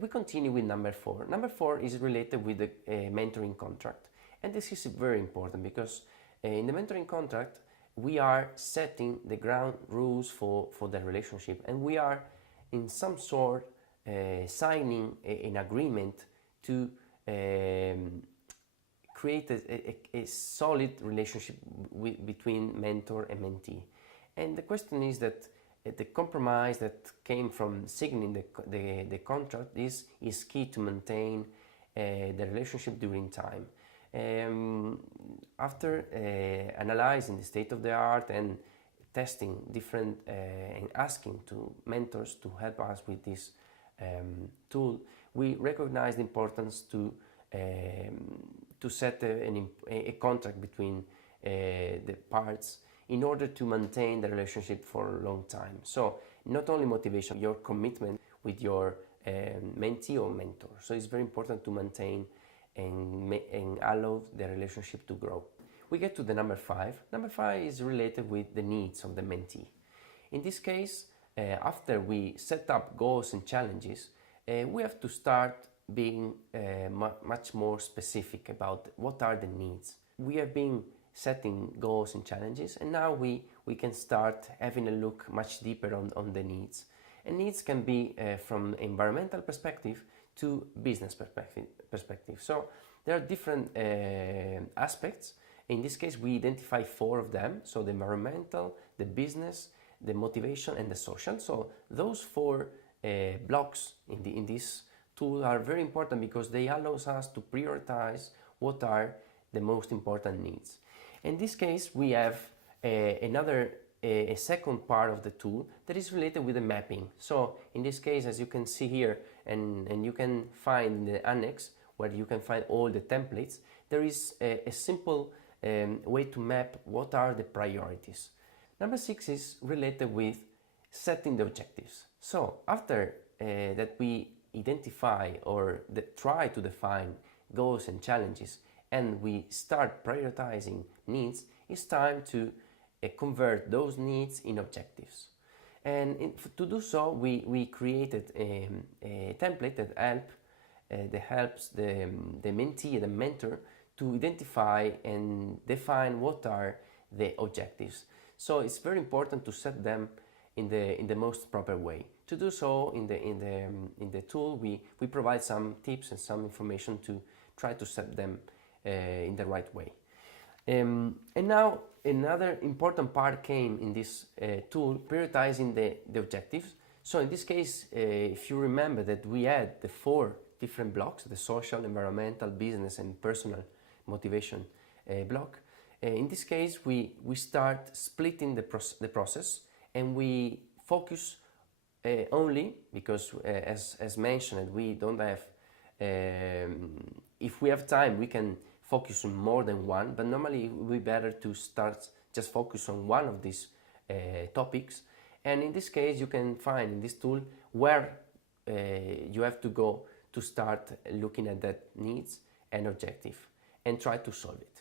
We continue with number 4. Number 4 is related with the mentoring contract. And this is very important because in the mentoring contract, we are setting the ground rules for the relationship, and we are in some sort signing an agreement to create a solid relationship between mentor and mentee. And the question is that the compromise that came from signing the contract is key to maintain the relationship during time. After analyzing the state of the art and testing different and asking to mentors to help us with this tool, we recognize the importance to set a contract between the parts in order to maintain the relationship for a long time. So not only motivation, your commitment with your mentee or mentor. So it's very important to maintain and allow the relationship to grow. We get to the number 5. Number 5 is related with the needs of the mentee. In this case, after we set up goals and challenges, we have to start being much more specific about what are the needs. We have been setting goals and challenges, and now we can start having a look much deeper on the needs. And needs can be from environmental perspective to business perspective. So there are different aspects. In this case, we identify 4 of them. So the environmental, the business, the motivation, and the social. So those 4 blocks in this tool are very important because they allow us to prioritize what are the most important needs. In this case, we have a second part of the tool that is related with the mapping. So in this case, as you can see here, and you can find in the annex where you can find all the templates, there is a simple way to map what are the priorities. Number 6 is related with setting the objectives. So after that we identify or try to define goals and challenges, and we start prioritizing needs, it's time to convert those needs in objectives. And to do so, we created a template that helps the mentee and the mentor to identify and define what are the objectives. So it's very important to set them in the most proper way. To do so, in the tool, we provide some tips and some information to try to set them in the right way. And now another important part came in this tool, prioritizing the objectives. So in this case, if you remember that we had the 4 different blocks, the social, environmental, business, and personal motivation block. In this case, we start splitting the process, and we focus only because, as mentioned, we don't have, if we have time, we can focus on more than one, but normally it would be better to start just focus on one of these topics. And in this case, you can find in this tool where you have to go to start looking at that needs and objective and try to solve it.